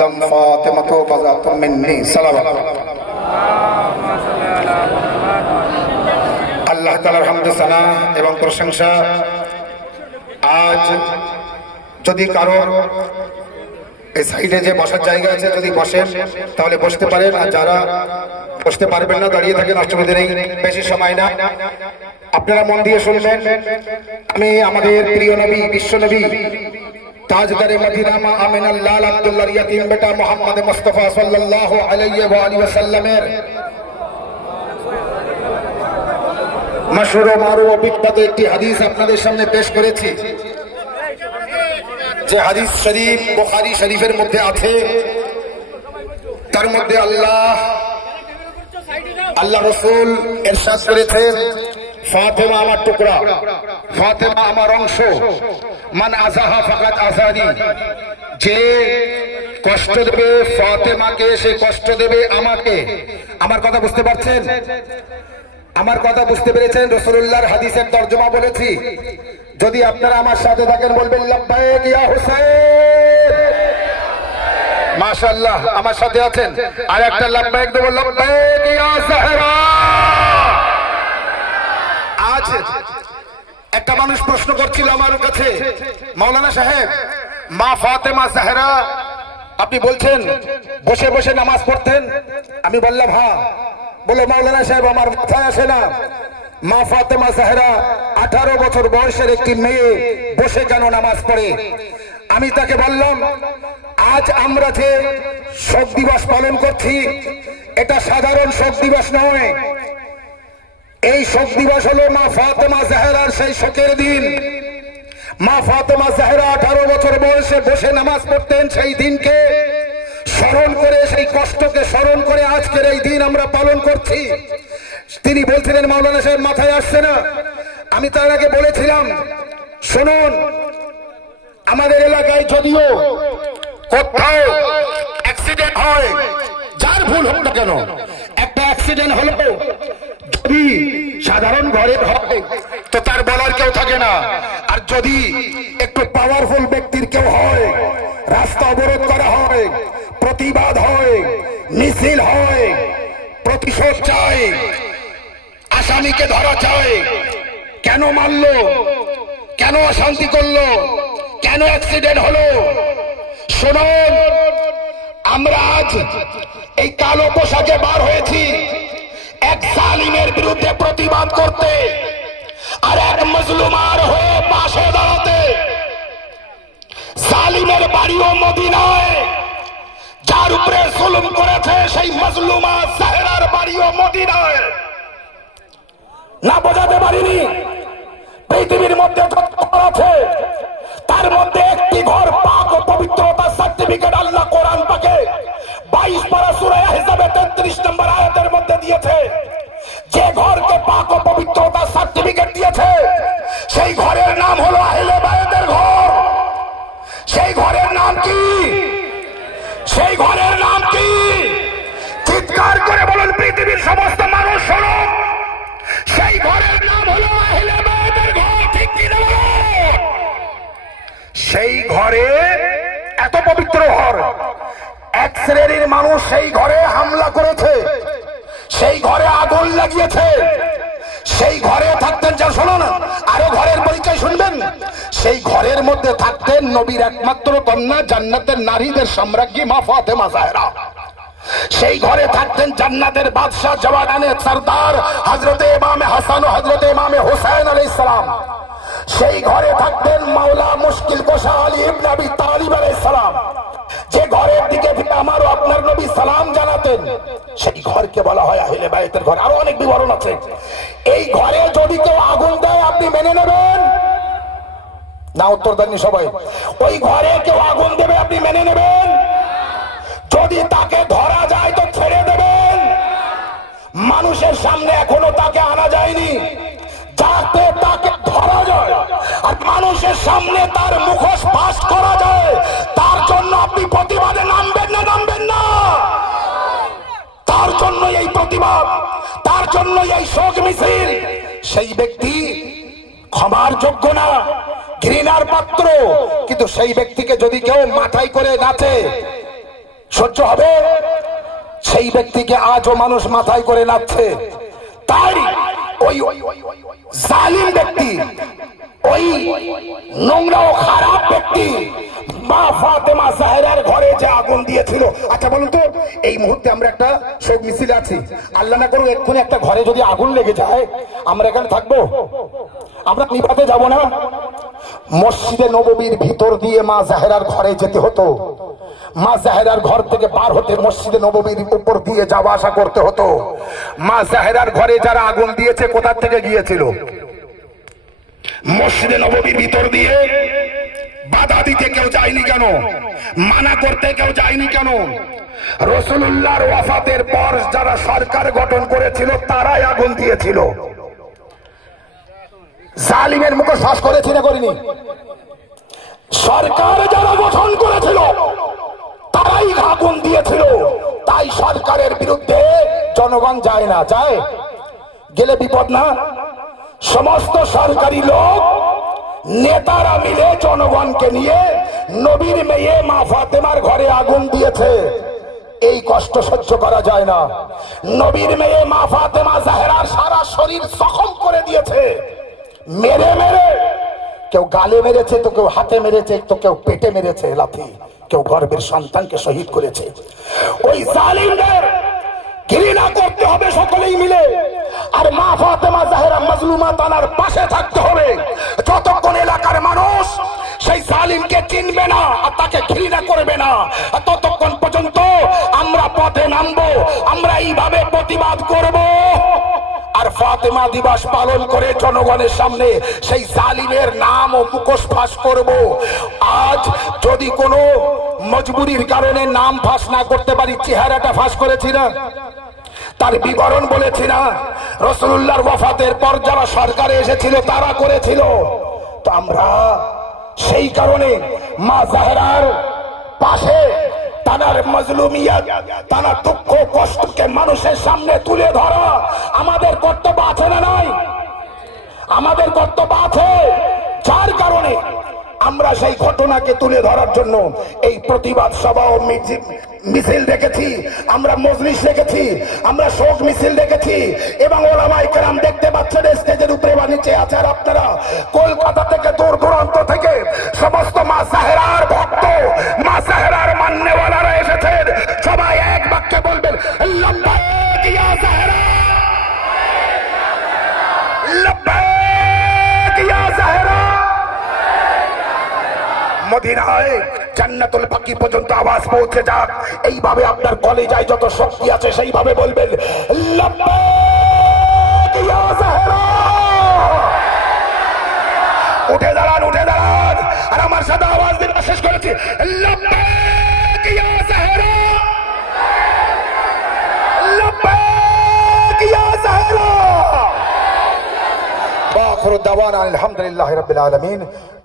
وسلم فاطمة بضعة مني صلوات আল্লাহ তালার হামদসানা এবং প্রশংসা আজ যদি কারো এই সাইডে যে বসার জায়গা আছে যদি বসেন তাহলে বসতে পারেন আর যারা বসতে পারবেন না দাঁড়িয়ে থাকেন অষ্টমীদের এই বেশি সময় না আপনারা মন দিয়ে শুনবেন আমি আমাদের প্রিয় নবী বিশ্ব নবী তাজদারে মদিনা মা আমিনা লাল আব্দুল্লাহ ইয়াতিম বেটা মোহাম্মদ মুস্তাফা সাল্লাল্লাহু আলাইহি ওয়া আলিহি ওয়াসাল্লামের মশহুর ও মারু ও বিখ্যাত একটি হাদিস আপনাদের সামনে পেশ করেছি। যে হাদিস শরীফ বুখারী শরীফের মধ্যে আছে। তার মধ্যে আল্লাহ আল্লাহ রসুল এরশাদ করেছেন, ফাতেমা আমার টুকরা, ফাতেমা আমার অংশ। মান আজাহা ফাকাত আজানি যে কষ্ট দেবে ফাতেমাকে, সে কষ্ট দেবে আমাকে। আমার কথা বুঝতে পারছেন? আমার কথা বুঝতে পেরেছেন? রসুল্লাহর হাদিসের তর্জমা বলেছি। যদি আপনারা আমার সাথে থাকেন, বলবেন ইয়া হুসাইন। মাশাআল্লাহ, আমার সাথে আছেন। আর একটা লাব্বাইক দেব লাব্বাইক ইয়া জাহরা। আজ মানুষ প্রশ্ন করছিল আমার কাছে, মাওলানা সাহেব, মা ফাতেমা জাহরা আপনি বলছেন বসে বসে নামাজ পড়তেন? আমি বললাম হ্যাঁ। বলে মাওলানা সাহেব, আমার মাথায় আসে না। মা ফাতেমা জাহরা আঠারো বছর বয়সের একটি মেয়ে বসে কেন নামাজ পড়ে? আমি তাকে বললাম, আজ আমরা যে শোক দিবস পালন করছি, এটা সাধারণ শোক দিবস নয়। এই শোক দিবস হলো মা ফাতেমা জাহেরার সেই শোকের দিন। মা ফাতেমা জাহেরা আঠারো বছর বয়সে বসে নামাজ পড়তেন সেই দিনকে। স্মরণ করে, সেই কষ্টকে স্মরণ করে আজকের এই দিন আমরা পালন করছি। তিনি বলছিলেন, মাওলানা সাহেব, মাথায় আসছে না? আমি তার আগে বলেছিলাম, শুনুন, আমাদের এলাকায় যদিও কোথাও অ্যাক্সিডেন্ট হয়, যার ভুল হোক না কেন, একটা অ্যাক্সিডেন্ট হলো যদি সাধারণ ঘরের হয়, তো তার বলার কেউ থাকে না। আর যদি একটু পাওয়ারফুল ব্যক্তির কেউ হয়, রাস্তা অবরোধ করা হয়, প্রতিবাদ হয়, মিছিল হয়, প্রতিশোধ চায়, আসামিকে ধরা চায়, কেন মারল, কেন অশান্তি করল, কেন অ্যাক্সিডেন্ট হলো? শোনো আমরা আজ এই কালো পোশাকে বার হয়েছি। এক জালিমের বিরুদ্ধে প্রতিবাদ করতে আর এক মজলুমার হয়ে পাশে দাঁড়াতে। জালিমের বাড়িও মদিনায় যার উপরে জুলুম করেছে সেই মজলুমা জাহেরার বাড়িও মদিনায়। না বোঝাতে পারিনি। পৃথিবীর মধ্যে সমস্ত মানুষ শুনুন সেই ঘরের নাম হলো সেই ঘরে এত পবিত্র ঘর। এক শ্রেণির মানুষ সেই ঘরে হামলা করেছে। সেই ঘরে আগুন লাগিয়েছে। সেই ঘরে থাকতেন যা শোনো না, আরও ঘরের পরিচয় শুনবেন। সেই ঘরের মধ্যে থাকতেন নবীর একমাত্র কন্যা, জান্নাতের নারীদের সম্রাজ্ঞী মা ফাতেমা জাহরা। সেই ঘরে থাকতেন জান্নাতের বাদশাহ জওয়ানানে সরদার হজরতে ইমামে হাসান ও হজরতে ইমামে হুসাইন আলাইহিস সালাম। সেই ঘরে থাকতেন মাওলা মুশকিল কোষা আলী ইবনে আবি তালিব আলাইহিস সালাম। যে ঘরের দিকে ফিরে আমারও আপনার নবী সালাম জানাতেন। সেই ঘরকে বলা হয় আহলে বাইতের ঘর। আরও অনেক বিবরণ আছে। এই ঘরে যদি কেউ আগুন দেয়, আপনি মেনে নেবেন? না, উত্তর দেননি সবাই। ওই ঘরে কেউ আগুন দেবে, আপনি মেনে নেবেন? যদি তাকে মানুষের সামনে এখনও তাকে আনা যায়নি। যাতে তাকে ধরা যায়। আর মানুষের সামনে তার মুখোশ পাস করা যায়। তার জন্য আপনি প্রতিবাদে নামবেন না নামবেন না। তার জন্য এই প্রতিবাদ, তার জন্য এই শোক মিছিল, সেই ব্যক্তি ক্ষমার যোগ্য না, ঘৃণার পাত্র। কিন্তু সেই ব্যক্তিকে যদি কেউ মাথায় করে নাচে, সহ্য হবে? সেই ব্যক্তিকে আজও মানুষ মাথায় করে নাচ্ছে। তাই ওই জালিম ব্যক্তি ওই নোংরা ও খারাপ ব্যক্তি। মা ফাতেমা জাহেরার ঘরে যে আগুন দিয়েছিল। আচ্ছা বলুন তো, এই মুহূর্তে আমরা একটা শোক মিছিলে আছি। আল্লাহ না করুক, এক্ষুনি একটা ঘরে যদি আগুন লেগে যায়, আমরা এখানে থাকব। আমরা নিপাতে যাব না। মসজিদে নববীর ভিতর দিয়ে মা জাহেরার ঘরে যেতে হতো। মা জাহেরার ঘর থেকে পার হতে মসজিদে নববীর উপর দিয়ে যাওয়া আসা করতে হতো। মা জাহেরার ঘরে যারা আগুন দিয়েছে, কোথা থেকে গিয়েছিল? মসজিদে নববীর ভিতর দিয়ে বাধা দিতে কেউ যায়নি কেন? মানা করতে কেউ যায়নি কেন? রসুল্লাহর ওয়াফাতের পর যারা সরকার গঠন করেছিল, তারাই আগুন দিয়েছিল। জালিমের মুখে শ্বাস করেছি না করিনি? সরকার যারা গঠন করেছিল, তারাই আগুন দিয়েছিল। তাই সরকারের বিরুদ্ধে জনগণ যায় না। যায়? গেলে বিপদ না? সমস্ত সরকারি লোক, নেতারা মিলে জনগণকে নিয়ে নবীর মেয়ে মা ফাতেমার ঘরে আগুন দিয়েছে। এই কষ্ট সহ্য করা যায় না। নবীর মেয়ে মা ফাতেমা জাহেরার সারা শরীর জখম করে দিয়েছে। মেরে মেরে। কেউ গালে মেরেছে, তো কেউ হাতে মেরেছে, তো কেউ পেটে মেরেছে, লাথি। কেউ গর্বের সন্তানকে শহীদ করেছে। ওই জালিমদের ঘৃণা করতে হবে সকলেই মিলে। মাজলুমা তানার পাশে থাকতে হবে। যতক্ষণ এলাকার মানুষ সেই জালিমকে চিনবে না আর তাকে ঘৃণা করবে না, ততক্ষণ পর্যন্ত আমরা পথে নামবো, আমরা এইভাবে প্রতিবাদ করব। আর ফাতেমা দিবস পালন করে জনগণের সামনে সেই জালিমের নাম ও মুখোশ ফাঁস করব। আজ যদি কোনো মজবুরির কারণে নাম ফাঁস না করতে পারি, চেহারাটা ফাঁস করেছি না। তার বিবরণ বলেছি না। রসুল্লাহর ওয়াফাতের পর যারা সরকারে এসেছিল, তারা করেছিল। তো আমরা সেই কারণে মা জাহেরার পাশে তানার মজলুমিয়াত তানার দুঃখ কষ্টকে মানুষের সামনে তুলে ধরা আমাদের কর্তব্য আছে না নাই? আমাদের কর্তব্য আছে। যার কারণে আমরা সেই ঘটনাকে তুলে ধরার জন্য এই প্রতিবাদ সভা ও মিছিল- দেখেছি, আমরা মজলিস দেখেছি, আমরা শোক মিছিল দেখেছি এবং ওলামাই কেরাম দেখতে পাচ্ছেন স্টেজের উপরে বা নিচে আছে আর আপনারা। কলকাতা থেকে দূর দূরান্ত থেকে সমস্ত মা সাহেরার ভক্ত, মা সাহেরার মান্যওয়ালারা এসেছেন। সবাই এক বাক্যে বলবেন লব্বাইক মদিনায় জান্নাতুল পর্যন্ত আওয়াজ পৌঁছে যাক। এইভাবে আপনার কলেজায় যত শক্তি আছে, সেইভাবে বলবেন উঠে দাঁড়ান উঠে দাঁড়ান। আর আমার সাথে আওয়াজ দিন শেষ করেছি। ইয়া সাহেরা